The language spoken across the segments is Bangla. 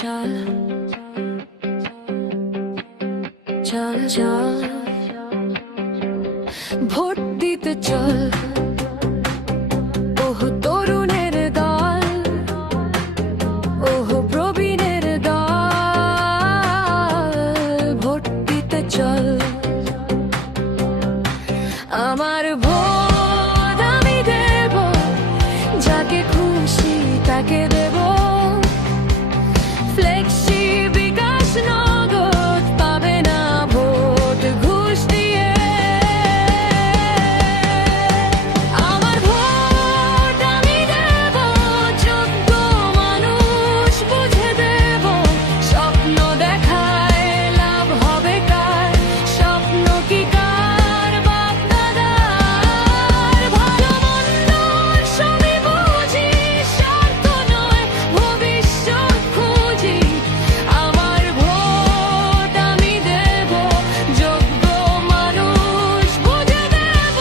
চল চল চল ভোট দিতে চল, ওহ তরুণের দল, ওহ প্রবীণের দল, ভোট দিতে চল। আমার ভোট আমি দেব, যাকে খুশি তাকে দেব। ফ্লেক্সি বিকাশ নগদ পাবে না ভোট ঘুষ দিয়ে। আমার ভোট আমি দেব, যোগ্য মানুষ বুঝে দেব। স্বপ্ন দেখায় লাভ হবে কার, স্বপ্ন কি কার বাপ দাদার। ভালো মন্দ সবই বুঝি, স্বার্থ নয় ভবিষ্যৎ খুঁজি। আমার ভোট আমি দেব, যোগ্য মানুষ বুঝে দেব।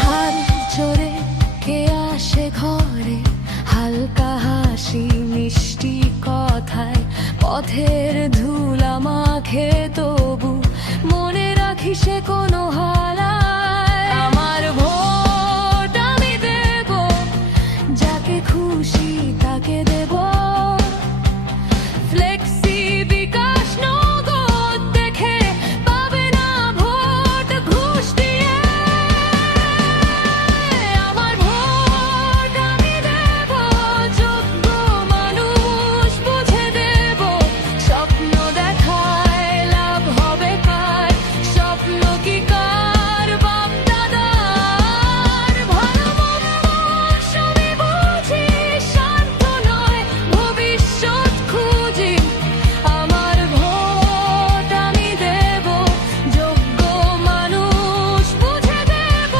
হাল জোরে কে আসে ঘরে, হালকা হাসি মিষ্টি কথায়। পথের ধুলা মাখে তবু মনে রাখি সে কোনো হালায়। আমার ভোট আমি দেব, যাকে খুশি তাকে দেব। ফ্লেক্সি বিকাশ নগদ দেখে পাবে না ভোট ঘুষ দিয়ে। আমার ভোট আমি দেব, যোগ্য মানুষ বুঝে দেব। স্বপ্ন দেখায় লাভ হবে কার, স্বপ্ন কি কার বাপ দাদার। ভালো মন্দ সবই বুঝি, স্বার্থ নয় ভবিষ্যৎ খুঁজি। আমার ভোট আমি দেব, যোগ্য মানুষ বুঝে দেব।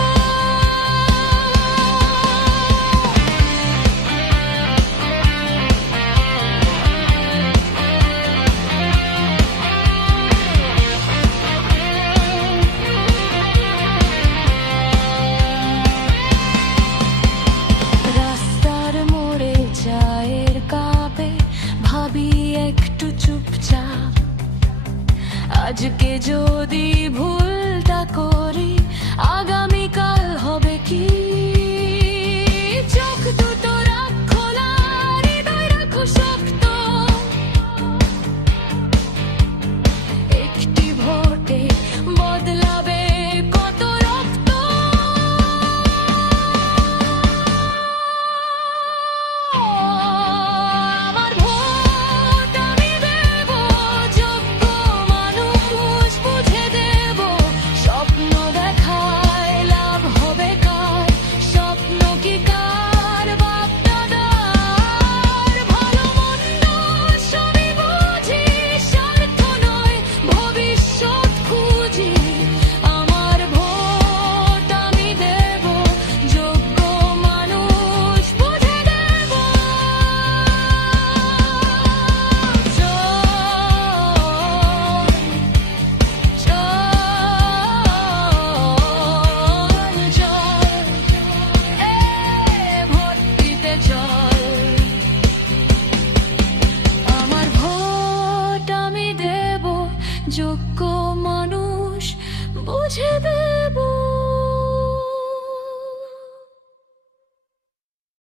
রাস্তার মোড়ে চায়ের কাপে ভাবি একটু চুপচাপ, আজকে যদি ভুলটা করি আগামীকাল হবে কি। চোখ দুটো রাখ খোলা, হৃদয় রাখো শক্ত। একটি ভোটে বদলাবে কত রক্ত। আমার ভোট আমি দেব, যোগ্য মানুষ বুঝে দেব। স্বপ্ন দেখায় লাভ হবে কার, স্বপ্ন কি কার বাপ দাদার। ভালো মন্দ সবই বুঝি, স্বার্থ নয় ভবিষ্যৎ খুঁজি। আমার ভোট আমি দেব, যোগ্য মানুষ বুঝে দেব। ভোট দিতে চল। আমার ভোট আমি দেব, যোগ্য মানুষ বুঝে দেব।